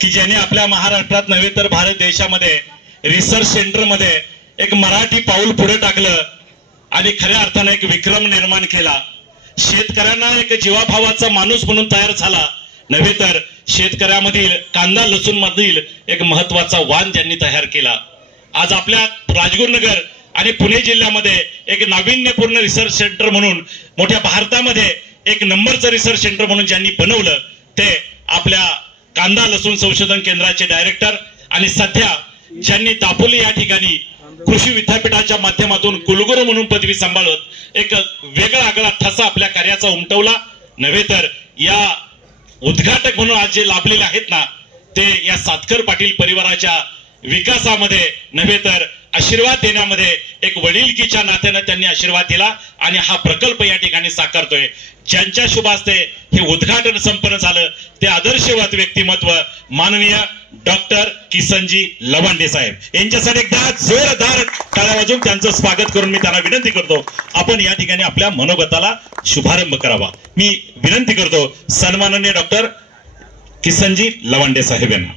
की ज्याने आपल्या महाराष्ट्रात नव्हे तर भारत देशामध्ये रिसर्च सेंटरमध्ये एक मराठी पाऊल पुढे टाकलं आणि खऱ्या अर्थाने एक विक्रम निर्माण केला. शेतकऱ्यांना एक जीवाभावाचा माणूस म्हणून तयार झाला. नव्हे तर शेतकऱ्यामधील कांदा लसूण मधील एक महत्त्वाचा वाण त्यांनी तयार केला. आज आपल्या राजगुरुनगर आणि पुणे जिल्ह्यामध्ये एक नाविन्यपूर्ण रिसर्च सेंटर म्हणून मोठ्या भारतामध्ये एक नंबरचं रिसर्च सेंटर म्हणून ज्यांनी बनवलं ते आपल्या कांदा लसूण संशोधन केंद्राचे डायरेक्टर आणि सध्या ज्यांनी दापोली या ठिकाणी कृषी विद्यापीठाच्या माध्यमातून कुलगुरू म्हणून पदवी सांभाळत एक वेगळा आगळा ठसा आपल्या कार्याचा उमटवला. नव्हे तर या उद्घाटक म्हणून आज जे लाभलेले आहेत ना ते या सातकर पाटील परिवाराच्या विकासामध्ये. नव्हे तर आशीर्वाद देण्यामध्ये एक वडीलकीच्या नात्यानं त्यांनी आशीर्वाद दिला आणि हा प्रकल्प या ठिकाणी साकारतोय. ज्यांच्या शुभास्ते हे उद्घाटन संपन्न झालं ते आदर्शवत व्यक्तिमत्व माननीय डॉक्टर किसनजी लवांडे साहेब. यांच्यासाठी एकदा जोरदार टाळ्या वाजून त्यांचं स्वागत करून मी त्यांना विनंती करतो. आपण या ठिकाणी आपल्या मनोगताला शुभारंभ करावा. मी विनंती करतो सन्माननीय डॉक्टर किसनजी लवांडे साहेब यांना.